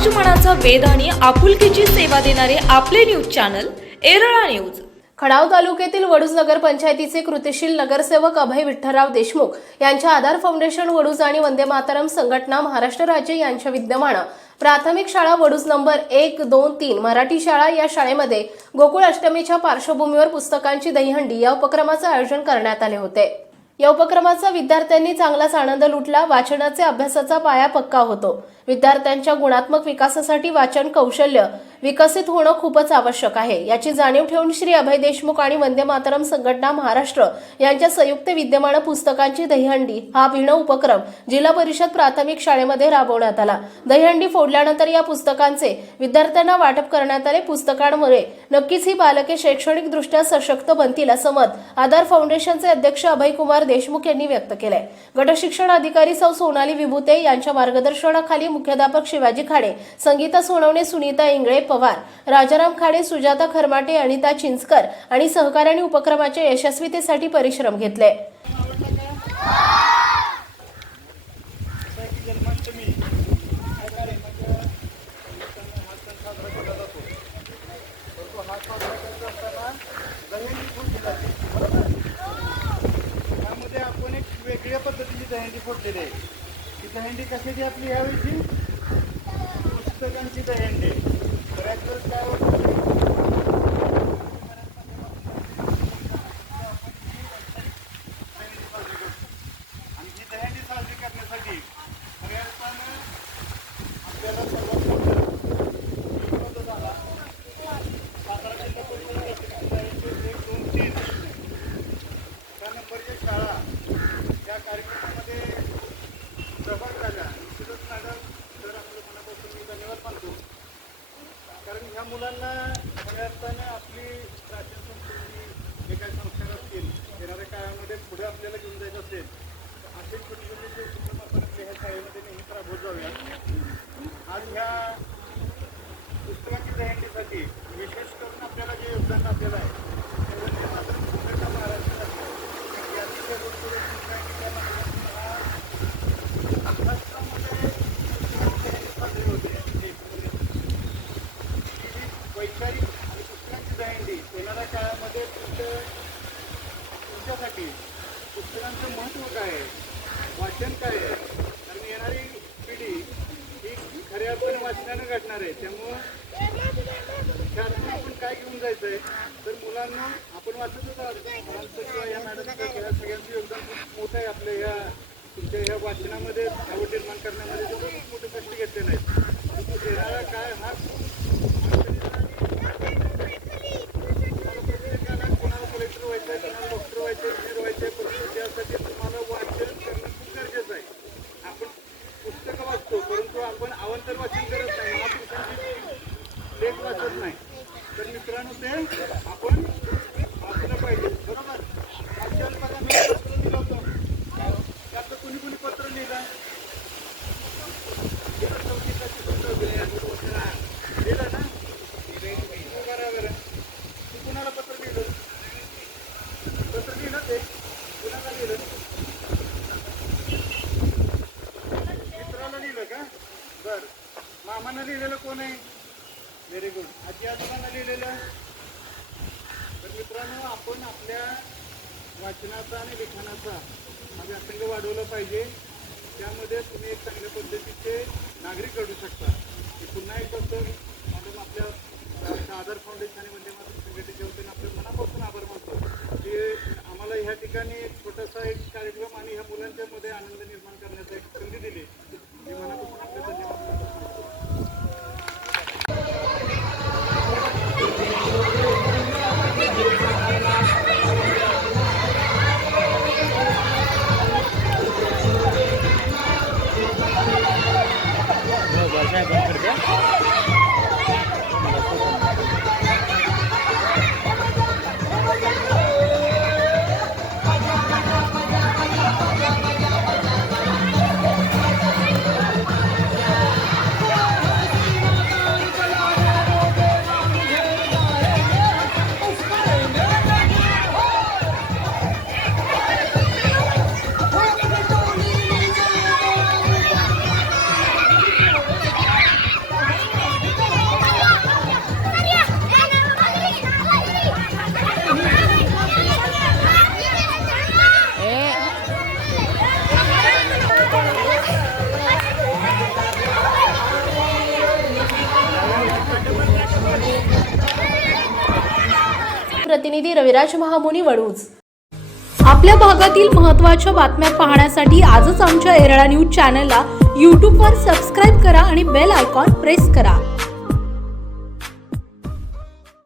समाज मनाचा आणि आपुलकीची सेवा देणारे आपले न्यूज चॅनल एरळा न्यूज. खडाव तालुक्यातील वडूज नगर पंचायतीचे कृतिशील नगरसेवक अभय विठ्ठलराव देशमुख यांच्या आधार फाउंडेशन वडूज आणि वंदे मातरम संघटना महाराष्ट्र राज्य यांच्या विद्यमानं प्राथमिक शाळा वडूज नंबर एक दोन तीन मराठी शाळा या शाळेमध्ये गोकुळ अष्टमीच्या पार्श्वभूमीवर पुस्तकांची दहीहंडी या उपक्रमाचे आयोजन करण्यात आले होते. या उपक्रमाचा विद्यार्थ्यांनी चांगलाच आनंद लुटला. वाचनाचे अभ्यासाचा पाया पक्का होतो. विद्यार्थ्यांच्या गुणात्मक विकासासाठी वाचन कौशल्य विकसित होणं खूपच आवश्यक आहे. याची जाणीव ठेवून श्री अभय देशमुख आणि वंदे मातरम संघटना महाराष्ट्र यांच्या संयुक्त विद्यमान पुस्तकांची दहीहंडी हा अभिनव उपक्रम जिल्हा परिषद प्राथमिक शाळेमध्ये राबवण्यात आला. दहीहंडी फोडल्यानंतर या पुस्तकांचे विद्यार्थ्यांना वाटप करण्यात आले. पुस्तकांमुळे नक्कीच ही बालके शैक्षणिकदृष्ट्या सशक्त बनतील असं मत आधार फाउंडेशनचे अध्यक्ष अभय कुमार देशमुख यांनी व्यक्त केलंय. गटशिक्षण अधिकारी सौ सोनाली विभूते यांच्या मार्गदर्शनाखाली मुख्याध्यापक शिवाजी खाडे संगीता सोनवणे सुनीता इंगळे पवार राजाराम खाडे सुजाता खरमाटे अनिता चिंचकर आणि सहकार्याने उपक्रमाच्या यशस्वीतेसाठी परिश्रम घेतले. जन्माष्टमी त्यामध्ये आपण एक वेगळ्या पद्धतीची दहीहंडी फोडलेली आहे. ती दहीहंडी कशाची आपली ह्यावेळीची? पुस्तकांची दहीहंडी. बऱ्याच वेळेस काय होतं दहीहंडी साजरी करतो आणि ही दहीहंडी साजरी करण्यासाठी खऱ्या अर्थानं आपल्याला सर्वात मोठं विनोद झाला सातारा जिल्हा परिषद गटशिक्षण शाळेचे एक दोन तीन त्या नंबरच्या शाळा या कार्यक्रमामध्ये सहभाग झाल्या निश्चितच मॅडम तर आपलं मनापासून मी धन्यवाद मानतो कारण ह्या मुलांना खऱ्या अर्थानं आपली प्राचीन संस्कृती जे काही संस्कार असतील येणाऱ्या काळामध्ये पुढे आपल्याला घेऊन जायचं असेल तर असे छोटे छोटे जे उपक्रम आपण आपल्या ह्या शाळेमध्ये नेहमीच राबवत जाऊया आज ह्या पुस्तकाची जयंतीसाठी विशेष करून आपल्याला जे योगदान आपल्याला आहे ते म्हणजे मात्र पुस्तका महाराष्ट्रात याची जरूर करून पुस्तकांची त्या माध्यमातून हा महाराष्ट्रामध्ये पुस्तकाची दहीहंडी साजरी होते एक वैचारिक आणि पुस्तकांची येणाऱ्या काळामध्ये तुमच्या तुमच्यासाठी पुस्तकांचं महत्त्व काय आहे? वाचन काय आहे? कारण येणारी पिढी ही खऱ्या पण वाचनानं घडणार आहे. त्यामुळं शाळेतून आपण काय घेऊन जायचं आहे तर मुलांना आपण वाचतच आहोत. मुलांचं किंवा या मॅडमचं या सगळ्यांचं योगदान खूप मोठं आहे आपल्या ह्या तुमच्या ह्या वाचनामध्ये आवड निर्माण करण्यामध्ये ते खूप मोठे कष्ट घेतलेले आहेत येणारा काळ हा मित्रांनो ते आपण वाचलं पाहिजे. बरोबर? वाचन बघा मी पत्र दिलं होतं. त्यातलं कुणी कुणी पत्र लिहिलं? दिलं चौथीसाठी पत्र दिलं. दिलं ना? तू करा बरं. तू कुणाला पत्र लिहिलं? पत्र लिहिलं ते. कुणाला लिहिलं? मित्राला लिहिलं का? बरं. मामानं लिहिलेलं कोण आहे? व्हेरी गुड आजी आजोबांना लिहिलेलं तर मित्रांनो आपण आपल्या वाचनाचा आणि लिखाणाचा म्हणजे हा व्यासंग वाढवलं पाहिजे. त्यामध्ये तुम्ही एक चांगल्या पद्धतीचे नागरिक घडू शकता. मी पुन्हा एक असतो मॅडम आपल्या आधार फाउंडेशन आणि वंदे संघटनेच्या वतीने आपल्या मनापासून आभार मानतो. की आम्हाला ह्या ठिकाणी एक छोटासा एक कार्यक्रम आणि ह्या मुलांच्या मध्ये आनंद निर्माण करण्याचा एक संधी दिली. मी मनापासून आपल्या धन्यवाद प्रतिनिधी रविराज महामुनी वडूज. आपल्या भागातील महत्त्वाच्या बातम्या पाहण्यासाठी आजच आमच्या एरळा न्यूज चॅनलला यूट्यूबवर सबस्क्राईब करा आणि बेल आयकॉन प्रेस करा.